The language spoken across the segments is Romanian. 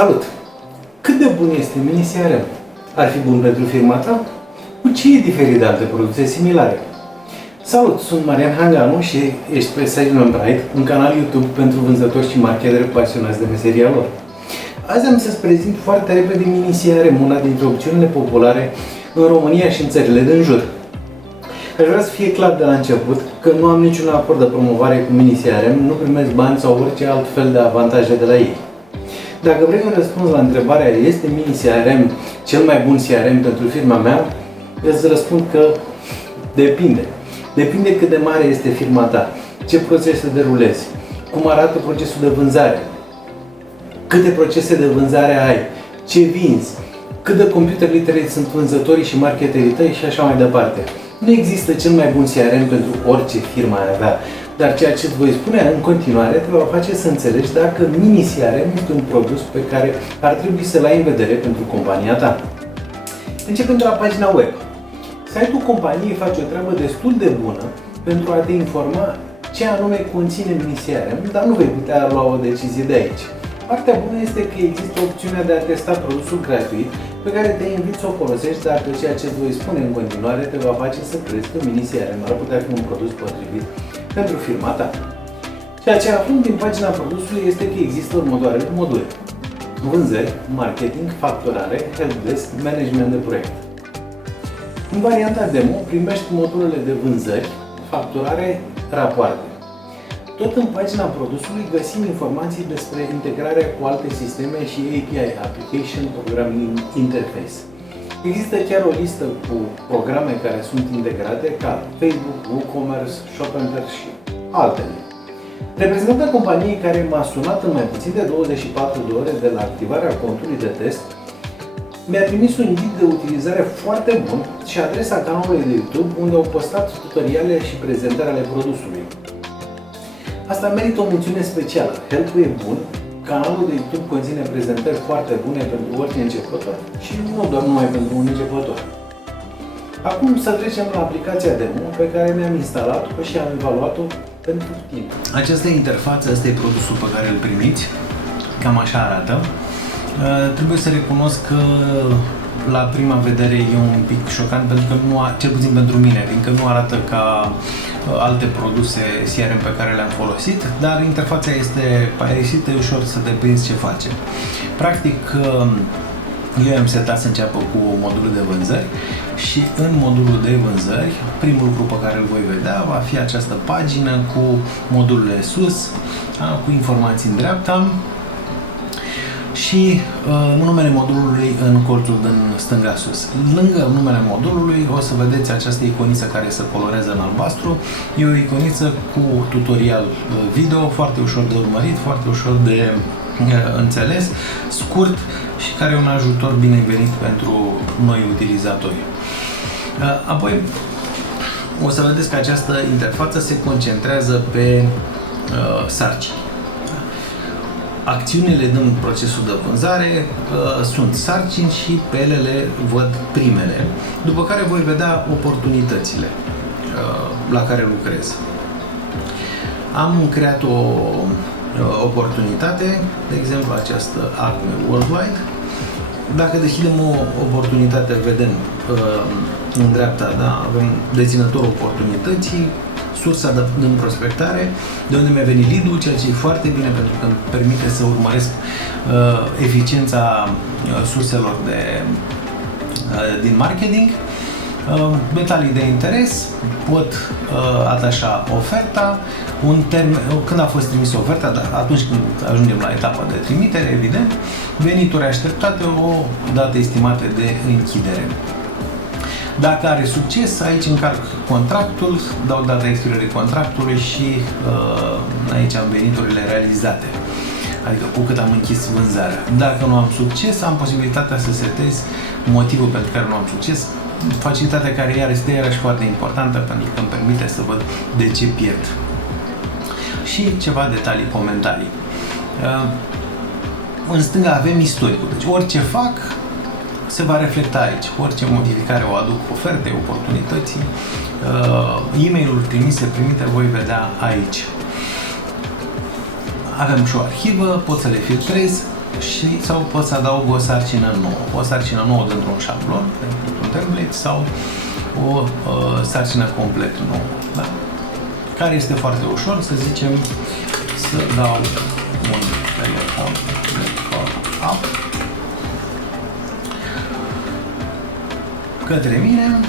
Salut! Cât de bun este Mini CRM? Ar fi bun pentru firma ta? Cu ce e diferit de alte produse similare? Salut! Sunt Marian Hanganu și ești pe Silent Bright, un canal YouTube pentru vânzători și marketeri pasionați de meseria lor. Azi am să-ți prezint foarte repede Mini CRM, una dintre opțiunile populare în România și în țările din jur. Aș vrea să fie clar de la început că nu am niciun acord de promovare cu Mini CRM, nu primesc bani sau orice alt fel de avantaje de la ei. Dacă vrei un răspuns la întrebarea este Mini CRM cel mai bun CRM pentru firma mea, îți răspund că depinde. Depinde cât de mare este firma ta, ce procese derulezi, cum arată procesul de vânzare, câte procese de vânzare ai, ce vinzi, cât de computer literate sunt vânzătorii și marketerii tăi și așa mai departe. Nu există cel mai bun CRM pentru orice firmă ai avea, dar ceea ce îți voi spune în continuare te va face să înțelegi dacă Mini CRM este un produs pe care ar trebui să-l ai în vedere pentru compania ta. Începem de la pagina web. Site-ul companiei face o treabă destul de bună pentru a te informa ce anume conține Mini CRM, dar nu vei putea lua o decizie de aici. Partea bună este că există opțiunea de a testa produsul gratuit pe care te invit să o folosești dacă ceea ce îți voi spune în continuare te va face să crezi că Mini CRM ar putea fi un produs potrivit pentru firma ta. Ceea ce aflăm din pagina produsului este că există următoarele module: vânzări, marketing, facturare, helpdesk, management de proiect. În varianta demo primești modulele de vânzări, facturare, rapoarte. Tot în pagina produsului găsim informații despre integrarea cu alte sisteme și API, Application Programming Interface. Există chiar o listă cu programe care sunt integrate ca Facebook, WooCommerce, Shopper și altele. Reprezentanta companiei care m-a sunat în mai puțin de 24 de ore de la activarea contului de test mi-a trimis un ghid de utilizare foarte bun și adresa canalului de YouTube unde au postat tutoriale și prezentări ale produsului. Asta merită o mențiune specială. Help-ul e bun, canalul de YouTube conține prezentări foarte bune pentru orice începător și nu doar numai pentru un începător. Acum să trecem la aplicația demo pe care mi-am instalat-o și am evaluat-o pentru tine. Această interfață, ăsta e produsul pe care îl primiți, cam așa arată. Trebuie să recunosc că la prima vedere e un pic șocant pentru că cel puțin pentru mine, fiindcă nu arată ca alte produse CRM pe care le-am folosit, dar interfața este paisită, e ușor să deprinzi ce face. Practic, eu am setat să înceapă cu modulul de vânzări și în modulul de vânzări, primul lucru pe care îl voi vedea va fi această pagină cu modulele sus, cu informații în dreapta și numele modulului în colțul din stânga sus. Lângă numele modulului o să vedeți această iconiță care se colorează în albastru. E o iconiță cu tutorial video, foarte ușor de urmărit, foarte ușor de înțeles, scurt și care e un ajutor binevenit pentru noi utilizatori. Apoi o să vedeți că această interfață se concentrează pe sarcini. Acțiunile din procesul de vânzare sunt sarcini și pe ele le văd primele, după care voi vedea oportunitățile la care lucrez. Am creat o oportunitate, de exemplu această Acme Worldwide. Dacă deschidem o oportunitate, vedem în dreapta, da, avem deținătorul oportunității, sursa din prospectare, de unde mi-a venit lead-ul, ceea ce e foarte bine pentru că îmi permite să urmăresc eficiența surselor din marketing. Detalii de interes, pot atașa oferta, când a fost trimisă oferta, dar atunci când ajungem la etapa de trimitere, evident, venituri așteptate, o dată estimată de închidere. Dacă are succes, aici încarc contractul, dau data expirării contractului și aici am veniturile realizate, adică cu cât am închis vânzarea. Dacă nu am succes, am posibilitatea să setez motivul pentru care nu am succes, facilitatea care este iarăși foarte importantă pentru că îmi permite să văd de ce pierd. Și ceva detalii, comentarii. În stânga avem istoricul, deci orice fac se va reflecta aici. Orice modificare o aduc oferte, oportunității, e-mail-uri trimise, primite, voi vedea aici. Avem și o arhivă, pot să le filtrez sau pot să adaug o sarcină nouă. O sarcină nouă dintr-un șablon, dintr-un template, sau o sarcină complet nouă. Da? Care este foarte ușor, să zicem, să dau un telefon de follow-up către mine.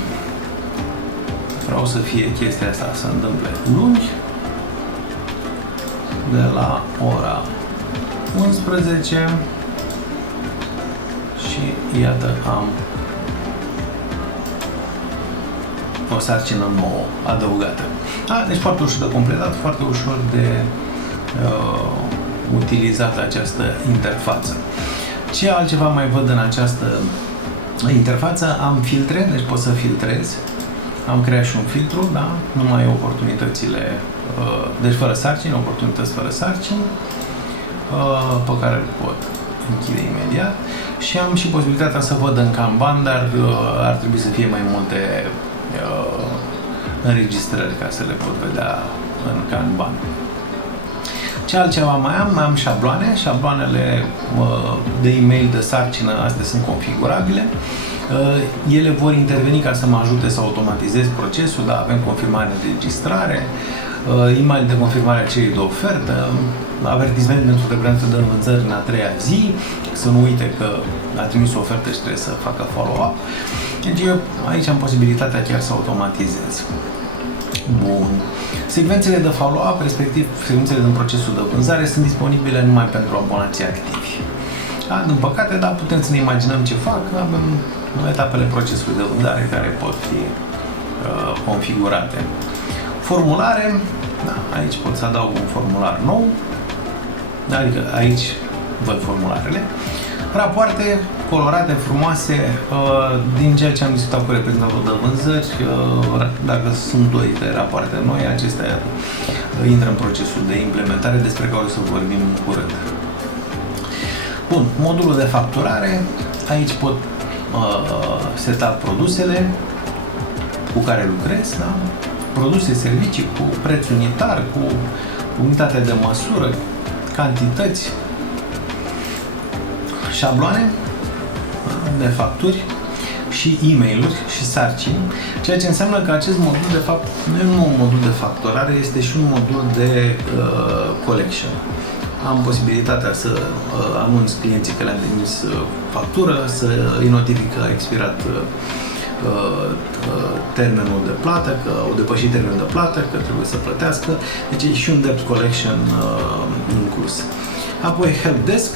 Vreau să fie chestia asta să întâmple luni, de la ora 11 și iată am o sarcină nouă adăugată. Deci foarte ușor de completat, foarte ușor de utilizat această interfață. Ce altceva mai văd în această interfață? Am filtre, deci pot să filtrez. Am creat și un filtru, da? Numai oportunitățile, deci fără sarcini, oportunități fără sarcini, pe care îl pot închide imediat. Și am și posibilitatea să văd în Kanban, dar ar trebui să fie mai multe înregistrări ca să le pot vedea în Kanban. Ce altceva mai am? Mai am șabloane. Șabloanele de e-mail, de sarcină, astea sunt configurabile. Ele vor interveni ca să mă ajute să automatizez procesul, da? Avem confirmare de registrare, e-mail de confirmare a cererii de ofertă, avertisment pentru reprezentantul de vânzări în a treia zi, să nu uite că a trimis o ofertă și trebuie să facă follow-up. Deci eu aici am posibilitatea chiar să automatizez. Bun. Secvențele de follow-up, respectiv secvențele din procesul de vânzare, sunt disponibile numai pentru abonații activi. Da? Din păcate, dar putem să ne imaginăm ce fac. Avem etapele procesului de vânzare care pot fi configurate. Formulare, da, aici pot să adaug un formular nou, adică aici văd formularele. Rapoarte colorate, frumoase, din ceea ce am discutat cu reprezentantul de vânzări, dacă sunt 2 de rapoarte noi, acestea intră în procesul de implementare despre care o să vorbim în curând. Bun, modulul de facturare, aici pot seta produsele cu care lucrez, da? Produse, servicii cu preț unitar, cu unitate de măsură, cantități, șabloane de facturi și e-mail-uri și sarcini, ceea ce înseamnă că acest modul, de fapt, nu e un modul de facturare, este și un modul de collection. Am posibilitatea să anunț clienții că le-am trimis factură, să îi notific că a expirat termenul de plată, că au depășit termenul de plată, că trebuie să plătească. Deci e și un debt collection inclus. Apoi helpdesk.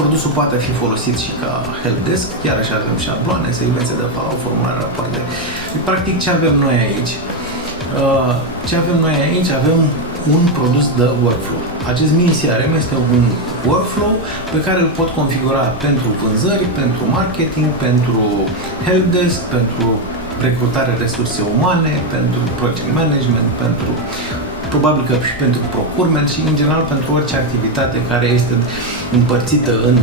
Produsul poate fi folosit și ca helpdesk, chiar așa avem șabloane, secvențe de follow-up, formulare, rapoarte. Practic ce avem noi aici? Avem un produs de workflow. Acest mini CRM este un workflow pe care îl pot configura pentru vânzări, pentru marketing, pentru helpdesk, pentru recrutare resurse umane, pentru project management, pentru probabil că și pentru procurement și în general pentru orice activitate care este împărțită în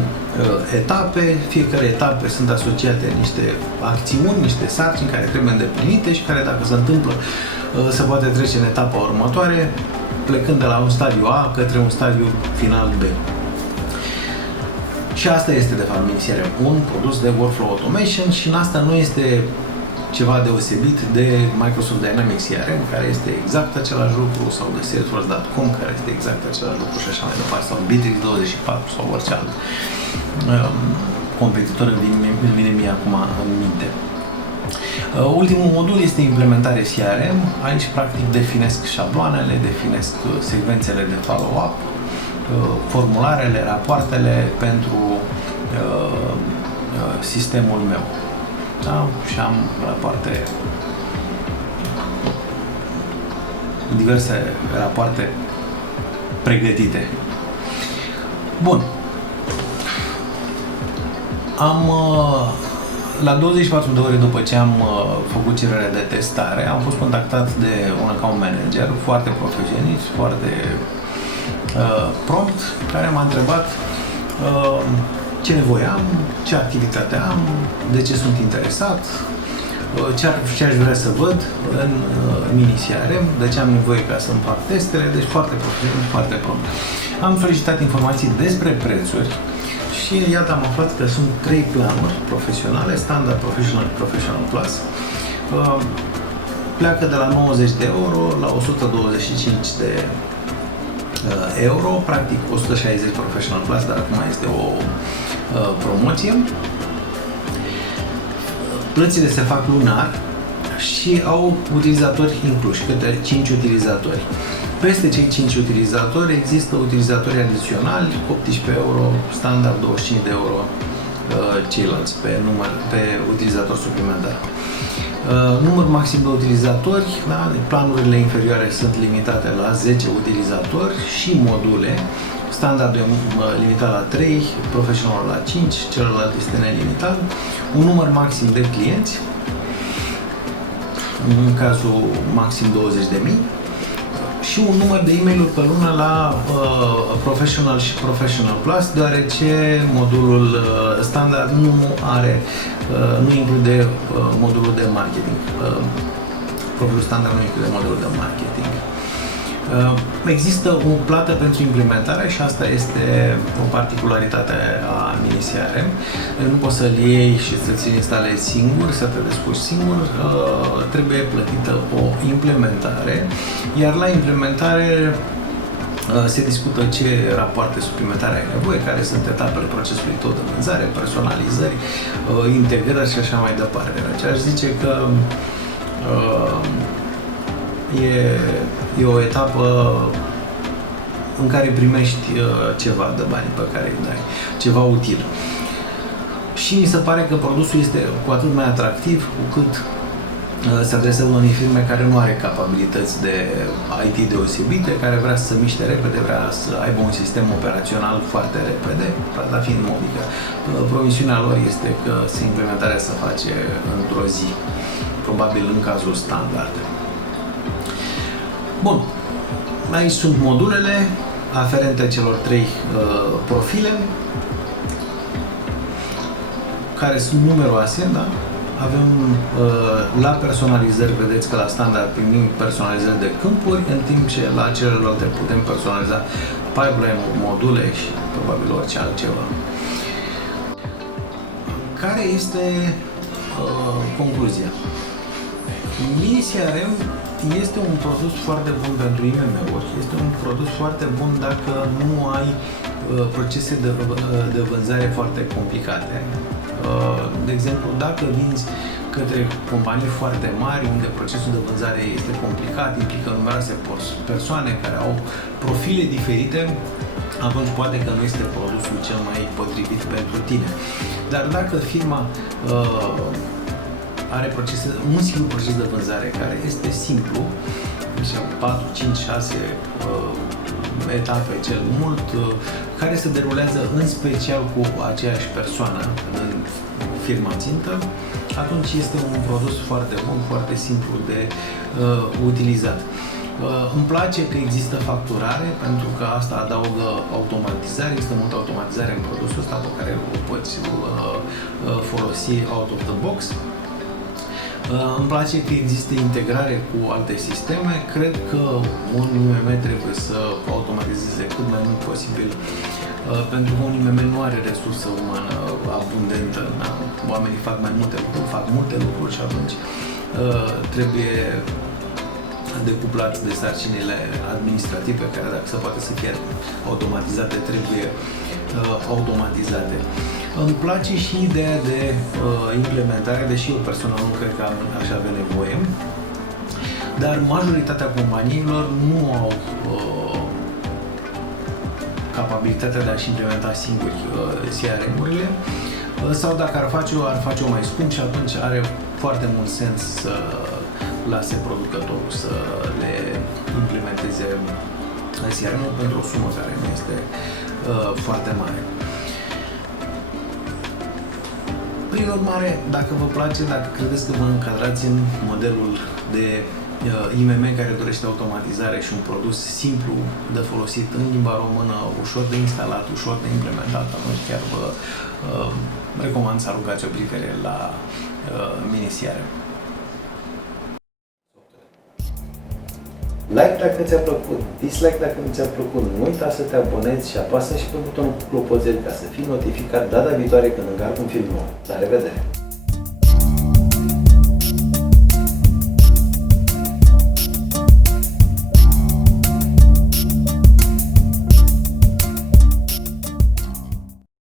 etape. Fiecare etape sunt asociate niște acțiuni, niște sarcini care trebuie îndeplinite și care, dacă se întâmplă, se poate trece în etapa următoare, plecând de la un stadiu A către un stadiu final B. Și asta este, de fapt, CRM, un produs de workflow automation, și în asta nu este ceva deosebit de Microsoft Dynamics CRM, care este exact același lucru, sau de Salesforce.com, care este exact același lucru și așa mai departe, sau Bittrex24 sau orice alt competitor îmi vine mie acum în minte. Ultimul modul este implementare CRM. Aici, practic, definesc șabloanele, definesc secvențele de follow-up, formularele, rapoartele pentru sistemul meu. Da? Și am rapoarte, diverse rapoarte pregătite. Bun. La 24 de ore după ce am făcut cererea de testare, am fost contactat de un account manager foarte profesionist, foarte prompt, care m-a întrebat ce nevoie am, ce activitate am, de ce sunt interesat, ce aș vrea să văd în mini CRM, de ce am nevoie ca să-mi fac testele, deci foarte profesional, foarte prompt. Am solicitat informații despre prețuri și iată am aflat că sunt 3 planuri profesionale, Standard, Professional, Professional Plus. Pleacă de la 90 de euro la 125 de euro, practic 160 Professional Plus, dar acum este o promoție. Plățile se fac lunar și au utilizatori incluși, câte 5 utilizatori. Peste cei 5 utilizatori există utilizatori adiționali, 18 euro, standard 25 de euro ceilalți pe utilizator suplimentar. Număr maxim de utilizatori, da? Planurile inferioare sunt limitate la 10 utilizatori și module. Standardul e limitat la 3, profesional la 5, celălalt este nelimitat. Un număr maxim de clienți, în cazul maxim 20.000, și un număr de e-mail-uri pe lună la Professional și Professional Plus, deoarece modulul standard nu include modulul de marketing. Profilul standard nu include modulul de marketing. Există o plată pentru implementare și asta este o particularitate a mini CRM. Nu poți să-l iei și să-ți instalezi singur, să te descurci singur, trebuie plătită o implementare, iar la implementare se discută ce rapoarte suplimentare ai nevoie, care sunt etapele procesului tău de vânzare, personalizări, integrări și așa mai departe. Deci aș zice că e o etapă în care primești ceva de bani pe care îi dai, ceva util. Și mi se pare că produsul este cu atât mai atractiv cu cât se adresează unei firme care nu are capabilități de IT deosebite, care vrea să se miște repede, vrea să aibă un sistem operațional foarte repede, dar fiind mobilă. Promisiunea lor este că implementarea se face într-o zi, probabil în cazul standard. Bun, aici sunt modulele aferente celor 3 profile, care sunt numeroase, da? Avem la personalizări, vedeți că la standard primim personalizări de câmpuri, în timp ce la celelalte putem personaliza pipeline, module și probabil orice altceva. Care este concluzia? Mini CRM este un produs foarte bun pentru IMM-uri, este un produs foarte bun dacă nu ai procese de vânzare foarte complicate. De exemplu, dacă vinzi către companii foarte mari, unde procesul de vânzare este complicat, implică numeroase persoane care au profile diferite, atunci poate că nu este produsul cel mai potrivit pentru tine. Dar dacă firma are un singur proces de vânzare care este simplu, 4, 5, 6 etape cel mult, care se derulează în special cu aceeași persoană în firma țintă, atunci este un produs foarte bun, foarte simplu de utilizat. Îmi place că există facturare, pentru că asta adaugă automatizare, există multă automatizare în produsul ăsta pe care o poți folosi out of the box. Îmi place că există integrare cu alte sisteme. Cred că un IMM trebuie să automatizeze cât mai mult posibil, pentru că un IMM nu are resursă umană abundentă. Oamenii fac mai multe lucruri, fac multe lucruri și atunci trebuie decuplați de sarcinile administrative, care dacă se poate să fie automatizate, trebuie automatizate. Îmi place și ideea de implementare, deși eu personal nu cred că aș avea nevoie, dar majoritatea companiilor nu au capabilitatea de a-și implementa singuri CRM-urile, sau dacă ar face-o mai scump și atunci are foarte mult sens să lase producătorul să le implementeze CRM-ul pentru o sumă care nu este foarte mare. Prin urmare, dacă vă place, dacă credeți că vă încadrați în modelul de IMM care dorește automatizare și un produs simplu de folosit în limba română, ușor de instalat, ușor de implementat, atunci chiar vă recomand să aruncați o privire la mini CRM. like dacă ți-a plăcut, dislike dacă nu ți-a plăcut, nu uita să te abonezi și apasă și pe butonul cu clopoțel ca să fii notificat data viitoare când încarc un film nou. La revedere!